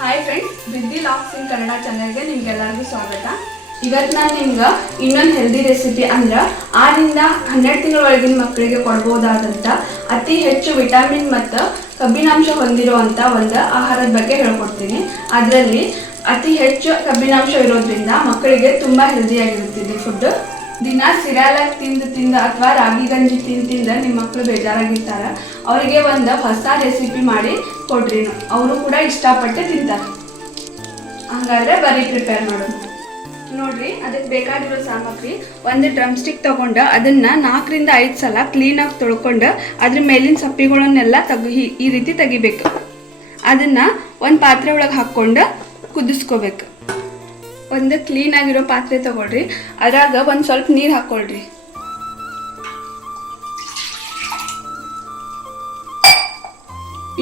Hi friends, ವಿದ್ಯಾ LOX ಇನ್ ಕನ್ನಡ ಚಾನೆಲ್ಗೆ ನಿಮ್ಗೆಲ್ಲರಿಗೂ ಸ್ವಾಗತ. ಇವತ್ತು ನಾನು ನಿಮ್ಗೆ ಇನ್ನೊಂದು ಹೆಲ್ದಿ ರೆಸಿಪಿ ಅಂದ್ರೆ 6ರಿಂದ 12 ತಿಂಗಳ ಒಳಗಿನ ಮಕ್ಕಳಿಗೆ ಕೊಡ್ಬೋದಾದಂಥ ಅತಿ ಹೆಚ್ಚು ವಿಟಮಿನ್ ಮತ್ತು ಕಬ್ಬಿನಾಂಶ ಹೊಂದಿರುವಂಥ ಒಂದು ಆಹಾರದ ಬಗ್ಗೆ ಹೇಳ್ಕೊಡ್ತೀನಿ. ಅದರಲ್ಲಿ ಅತಿ ಹೆಚ್ಚು ಕಬ್ಬಿನಾಂಶ ಇರೋದ್ರಿಂದ ಮಕ್ಕಳಿಗೆ ತುಂಬ ಹೆಲ್ದಿಯಾಗಿರುತ್ತದೆ ಫುಡ್. ದಿನ ಸಿರಿಯಲ್ ತಿಂದು ಅಥವಾ ರಾಗಿ ಗಂಜಿ ತಿಂದು ನಿಮ್ಮ ಮಕ್ಕಳು ಬೇಜಾರಾಗಿರ್ತಾರೆ. ಅವರಿಗೆ ಒಂದು ಹೊಸ ರೆಸಿಪಿ ಮಾಡಿ ಕೊಡ್ರಿ, ಅವರು ಕೂಡ ಇಷ್ಟಪಟ್ಟು ತಿಂತಾರೆ. ಹಂಗಾದ್ರೆ ಬರೀ ಪ್ರಿಪೇರ್ ಮಾಡೋದು ನೋಡ್ರಿ. ಅದಕ್ಕೆ ಬೇಕಾಗಿರೋ ಸಾಮಗ್ರಿ: ಒಂದು ಡ್ರಮ್ ಸ್ಟಿಕ್ ತೊಗೊಂಡು ಅದನ್ನು 4ರಿಂದ 5 ಸಲ ಕ್ಲೀನಾಗಿ ತೊಳ್ಕೊಂಡು ಅದ್ರ ಮೇಲಿನ ಸಪ್ಪಿಗಳನ್ನೆಲ್ಲ ಈ ರೀತಿ ತೆಗಿಬೇಕು. ಅದನ್ನು ಒಂದು ಪಾತ್ರೆ ಒಳಗೆ ಹಾಕ್ಕೊಂಡು ಕುದಿಸ್ಕೋಬೇಕು. ಒಂದು ಕ್ಲೀನಾಗಿರೋ ಪಾತ್ರೆ ತೊಗೊಳ್ರಿ, ಅದ್ರಾಗ ಒಂದು ಸ್ವಲ್ಪ ನೀರು ಹಾಕ್ಕೊಳ್ರಿ.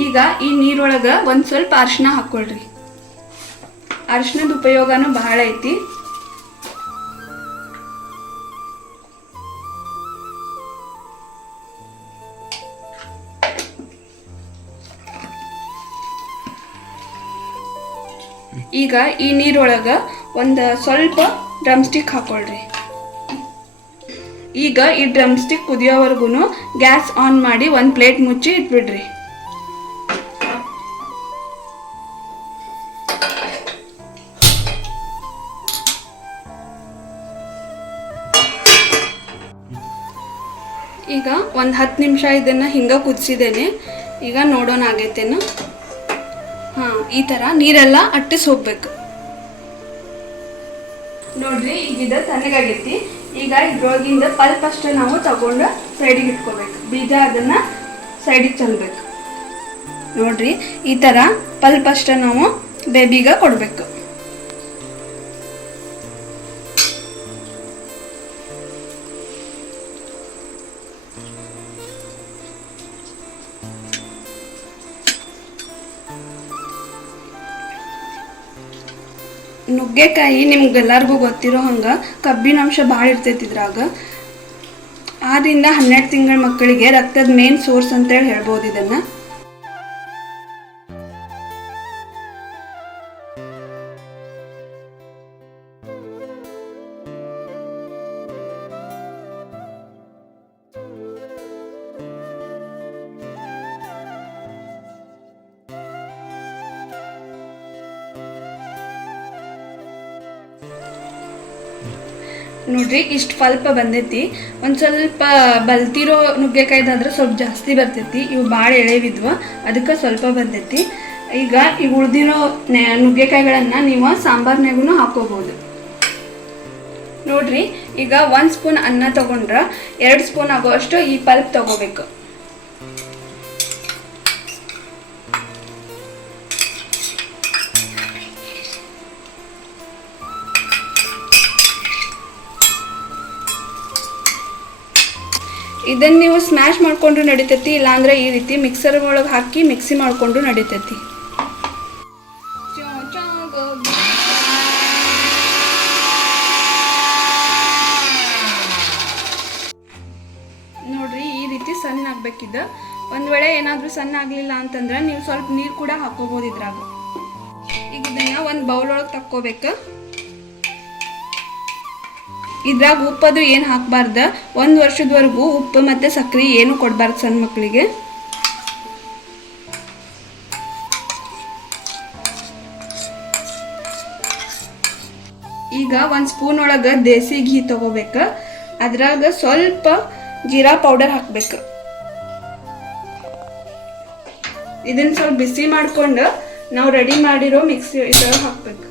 ಈಗ ಈ ನೀರೊಳಗೆ ಒಂದು ಸ್ವಲ್ಪ ಅರಿಶಿನ ಹಾಕ್ಕೊಳ್ರಿ. ಅರಿಶಿನದ ಉಪಯೋಗನೂ ಬಹಳ ಐತಿ. ಈಗ ಈ ನೀರೊಳಗೆ ಒಂದು ಸ್ವಲ್ಪ ಡ್ರಮ್ ಸ್ಟಿಕ್ ಹಾಕ್ಕೊಳ್ರಿ. ಈಗ ಈ ಡ್ರಮ್ ಸ್ಟಿಕ್ ಕುದಿಯೋವರೆಗೂ ಗ್ಯಾಸ್ ಆನ್ ಮಾಡಿ ಒಂದು ಪ್ಲೇಟ್ ಮುಚ್ಚಿ ಇಟ್ಬಿಡ್ರಿ. ಈಗ ಒಂದು 10 ನಿಮಿಷ ಇದನ್ನು ಹಿಂಗೆ ಕುದಿಸಿದ್ದೇನೆ. ಈಗ ನೋಡೋಣ ಆಗೈತೇನು. ಈ ಥರ ನೀರೆಲ್ಲ ಅಟ್ಟಿಸಿ ಹೋಗ್ಬೇಕು ನೋಡ್ರಿ. ಈಗ ಇದು ತಣ್ಣಗಾಗೈತಿ. ಈಗ ಇದ್ರೊಳಗಿಂದ ಪಲ್ಪ್ ಅಷ್ಟು ನಾವು ತಗೊಂಡು ಸೈಡಿಗೆ ಇಟ್ಕೋಬೇಕು. ಬೀಜ ಅದನ್ನು ಸೈಡಿಗೆ ಚೆಲ್ಲಬೇಕು ನೋಡ್ರಿ. ಈ ಥರ ಪಲ್ಪ್ ಅಷ್ಟು ನಾವು ಬೇಬಿಗೆ ಕೊಡಬೇಕು. ನುಗ್ಗೆಕಾಯಿ ನಿಮ್ಗೆಲ್ಲರಿಗೂ ಗೊತ್ತಿರೋ ಹಂಗೆ ಕಬ್ಬಿನಾಂಶ ಭಾಳ ಇರ್ತೈತಿ ಇದ್ರಾಗ. 6ರಿಂದ 12 ತಿಂಗಳ ಮಕ್ಕಳಿಗೆ ರಕ್ತದ ಮೇನ್ ಸೋರ್ಸ್ ಅಂತೇಳಿ ಹೇಳ್ಬೋದು ಇದನ್ನು. ನೋಡ್ರಿ, ಇಷ್ಟು ಪಲ್ಪ್ ಬಂದೈತಿ. ಒಂದು ಸ್ವಲ್ಪ ಬಲ್ತಿರೋ ನುಗ್ಗೆಕಾಯ್ದಾದ್ರೆ ಸ್ವಲ್ಪ ಜಾಸ್ತಿ ಬರ್ತೈತಿ. ಇವು ಭಾಳ ಎಳೆವಿದ್ವು, ಅದಕ್ಕೆ ಸ್ವಲ್ಪ ಬಂದೈತಿ. ಈಗ ಈ ಉಳಿದಿರೋ ನುಗ್ಗೆಕಾಯಿಗಳನ್ನು ನೀವು ಸಾಂಬಾರ್ನಾಗೂ ಹಾಕೋಬೋದು ನೋಡ್ರಿ. ಈಗ 1 ಸ್ಪೂನ್ ಅನ್ನ ತೊಗೊಂಡ್ರೆ 2 ಸ್ಪೂನ್ ಆಗೋಷ್ಟು ಈ ಪಲ್ಪ್ ತೊಗೋಬೇಕು. ಇದನ್ನು ನೀವು ಸ್ಮ್ಯಾಶ್ ಮಾಡ್ಕೊಂಡ್ರು ನಡಿತೈತಿ, ಇಲ್ಲಾಂದ್ರೆ ಈ ರೀತಿ ಮಿಕ್ಸರ್ ಒಳಗೆ ಹಾಕಿ ಮಿಕ್ಸಿ ಮಾಡಿಕೊಂಡು ನಡಿತೈತಿ. ನೋಡ್ರಿ, ಈ ರೀತಿ ಸಣ್ಣ ಆಗ್ಬೇಕಿದ್ದು. ಒಂದು ವೇಳೆ ಏನಾದರೂ ಸಣ್ಣ ಆಗಲಿಲ್ಲ ಅಂತಂದ್ರೆ ನೀವು ಸ್ವಲ್ಪ ನೀರು ಕೂಡ ಹಾಕೋಬೋದು ಇದ್ರಾಗ. ಈಗ ಇದನ್ನು ಒಂದು ಬೌಲ್ ಒಳಗೆ ತಕ್ಕೋಬೇಕು. ಇದ್ರಾಗ ಉಪ್ಪದು ಏನು ಹಾಕಬಾರ್ದು. 1 ವರ್ಷದವರೆಗೂ ಉಪ್ಪು ಮತ್ತು ಸಕ್ಕರೆ ಏನು ಕೊಡಬಾರ್ದು ಸಣ್ಣ ಮಕ್ಕಳಿಗೆ. ಈಗ 1 ಸ್ಪೂನ್ ಒಳಗೆ ದೇಸಿ ಘೀ ತಗೋಬೇಕು. ಅದ್ರಾಗ ಸ್ವಲ್ಪ ಜೀರಾ ಪೌಡರ್ ಹಾಕಬೇಕು. ಇದನ್ನು ಸ್ವಲ್ಪ ಬಿಸಿ ಮಾಡಿಕೊಂಡು ನಾವು ರೆಡಿ ಮಾಡಿರೋ ಮಿಕ್ಸಿ ಇದ್ರೊಳಗೆ ಹಾಕಬೇಕು.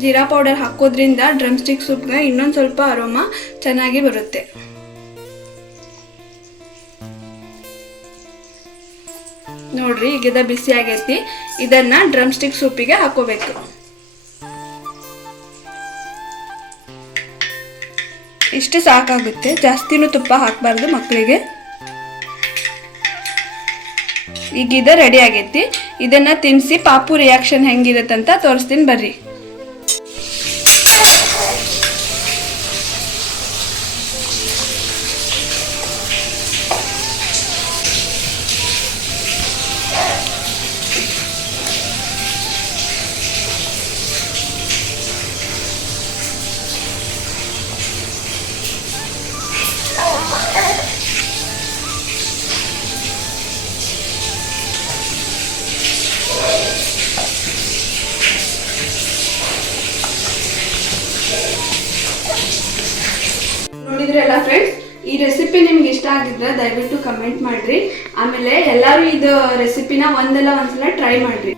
ಜೀರಾ ಪೌಡರ್ ಹಾಕೋದ್ರಿಂದ ಡ್ರಮ್ ಸ್ಟಿಕ್ ಸೂಪ್ಗೆ ಇನ್ನೊಂದು ಸ್ವಲ್ಪ ಅರೋಮಾ ಚೆನ್ನಾಗಿ ಬರುತ್ತೆ. ನೋಡ್ರಿ, ಈಗ ಬಿಸಿ ಆಗೈತಿ. ಇದನ್ನ ಡ್ರಮ್ ಸ್ಟಿಕ್ ಸೂಪಿಗೆ ಹಾಕೋಬೇಕು. ಇಷ್ಟು ಸಾಕಾಗುತ್ತೆ, ಜಾಸ್ತಿನೂ ತುಪ್ಪ ಹಾಕಬಾರ್ದು ಮಕ್ಕಳಿಗೆ. ಈಗ ಇದು ರೆಡಿ ಆಗೈತಿ. ಇದನ್ನ ತಿನ್ನಿಸಿ ಪಾಪು ರಿಯಾಕ್ಷನ್ ಹೆಂಗಿರುತ್ತಂತ ತೋರಿಸ್ತೀನಿ ಬರ್ರಿ. ಫ್ರೆಂಡ್ಸ್, ಈ ರೆಸಿಪಿ ನಿಮ್ಗೆ ಇಷ್ಟ ಆಗಿದ್ರೆ ದಯವಿಟ್ಟು ಕಮೆಂಟ್ ಮಾಡ್ರಿ. ಆಮೇಲೆ ಎಲ್ಲರೂ ಇದು ರೆಸಿಪಿನ ಒಂದಲ್ಲ ಒಂದ್ಸಲ ಟ್ರೈ ಮಾಡ್ರಿ.